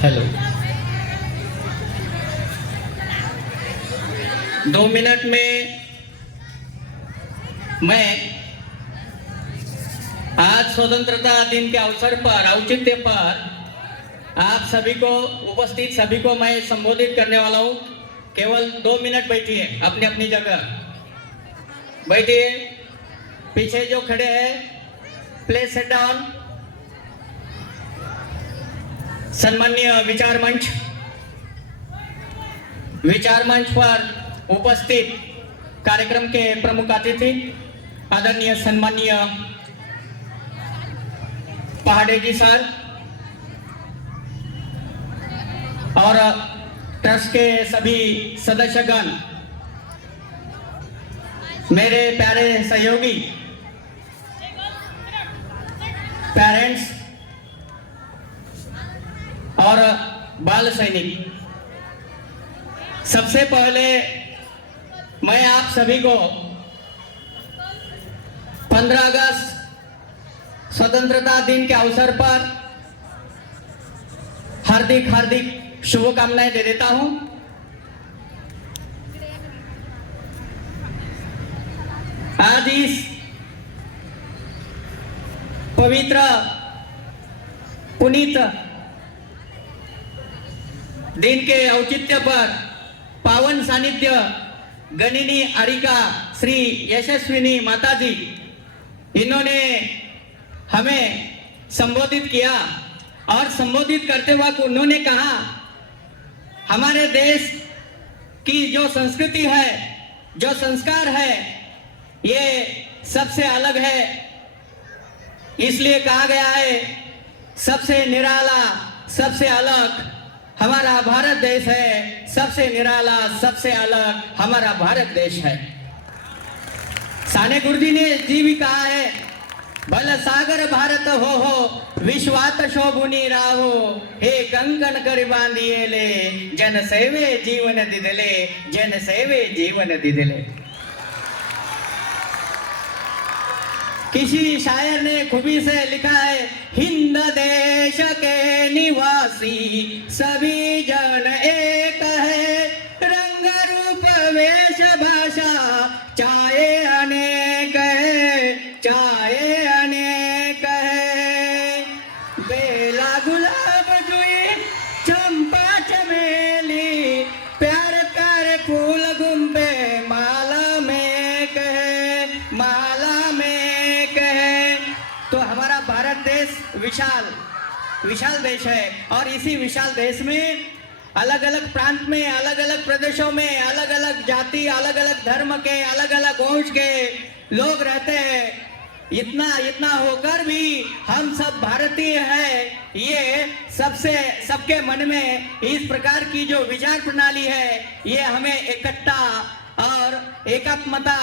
Hello. 2 minute में मैं आज स्वतंत्रता दिन के अवसर पर औचित्य पर आप सभी को उपस्थित सभी को मैं संबोधित करने वाला हूँ। केवल 2 मिनट बैठिए, अपनी अपनी जगह बैठिए। पीछे जो खड़े हैं प्लीज सिट डाउन। सम्माननीय विचार मंच पर उपस्थित कार्यक्रम के प्रमुख अतिथि आदरणीय सम्माननीय पहाड़े जी सर और ट्रस्ट के सभी सदस्यगण, मेरे प्यारे सहयोगी, पेरेंट्स और बाल सैनिक, सबसे पहले मैं आप सभी को 15 अगस्त स्वतंत्रता दिन के अवसर पर हार्दिक हार्दिक शुभकामनाएं दे देता हूं। आज इस पवित्र पुनीत दिन के औचित्य पर पावन सानिध्य गणिनी अरिका श्री यशस्विनी माताजी, इन्होंने हमें संबोधित किया और संबोधित करते वक्त उन्होंने कहा हमारे देश की जो संस्कृति है, जो संस्कार है, ये सबसे अलग है। इसलिए कहा गया है सबसे निराला, सबसे अलग हमारा भारत देश है। सबसे निराला, सबसे अलग हमारा भारत देश है। साने गुरुजी ने जी भी कहा है, बल सागर भारत हो विश्वात शोभुनी राहो, हे कंकण कर बांधिए ले, जन सेवे जीवन दिदले, जन सेवे जीवन दिदले। किसी शायर ने खूबी से लिखा है, हिंद देश के निवासी सभी जन एक है, रंग रूप वेश भाषा चाहे अनेक है, चाहे अनेक है। बेला गुलाब जुई चंपा चमेली, प्यार कर फूल गुंबे माला में कहे, माला में कहे। तो हमारा भारत देश विशाल देश है और इसी विशाल देश में अलग अलग प्रांत में, अलग अलग प्रदेशों में, अलग अलग जाति, अलग अलग धर्म के, अलग अलग वंश के लोग रहते हैं। इतना होकर भी हम सब भारतीय हैं। ये सबके मन में इस प्रकार की जो विचार प्रणाली है, ये हमें इकट्ठा और एकात्मता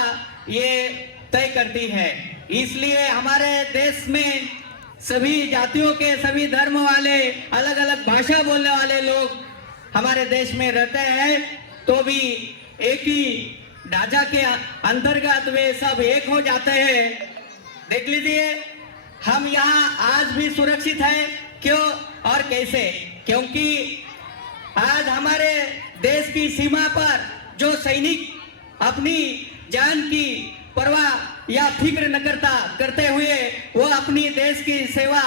ये तय करती है। इसलिए हमारे देश में सभी जातियों के, सभी धर्म वाले, अलग अलग भाषा बोलने वाले लोग हमारे देश में रहते हैं, तो भी एक ही ढांचा के अंतर्गत वे सब एक हो जाते हैं। देख लीजिए, हम यहाँ आज भी सुरक्षित हैं। क्यों और कैसे? क्योंकि आज हमारे देश की सीमा पर जो सैनिक अपनी जान की परवाह या फिक्र न करते हुए वो अपनी देश की सेवा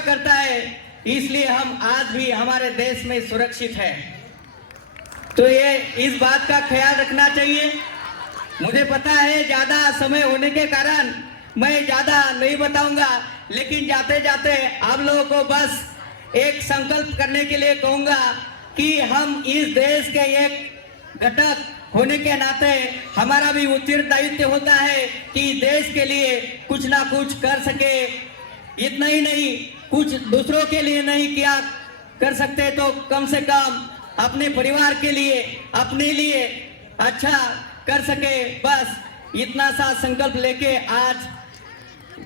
करता है, इसलिए हम आज भी हमारे देश में सुरक्षित है। तो ये इस बात का ख्याल रखना चाहिए। मुझे पता है ज्यादा समय होने के कारण मैं ज्यादा नहीं बताऊंगा, लेकिन जाते जाते आप लोगों को बस एक संकल्प करने के लिए कहूंगा कि हम इस देश के एक घटक होने के नाते हमारा भी उत्तरदायित्व होता है कि देश के लिए कुछ ना कुछ कर सके। इतना ही नहीं, कुछ दूसरों के लिए नहीं किया कर सकते तो कम से कम अपने परिवार के लिए, अपने लिए अच्छा कर सके। बस इतना सा संकल्प लेके आज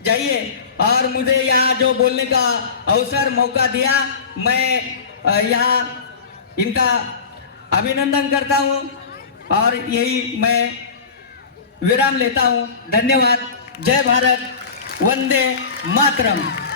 जाइए। और मुझे यहाँ जो बोलने का अवसर मौका दिया, मैं यहाँ इनका अभिनंदन करता हूँ और यही मैं विराम लेता हूँ। धन्यवाद। जय भारत, वंदे मातरम।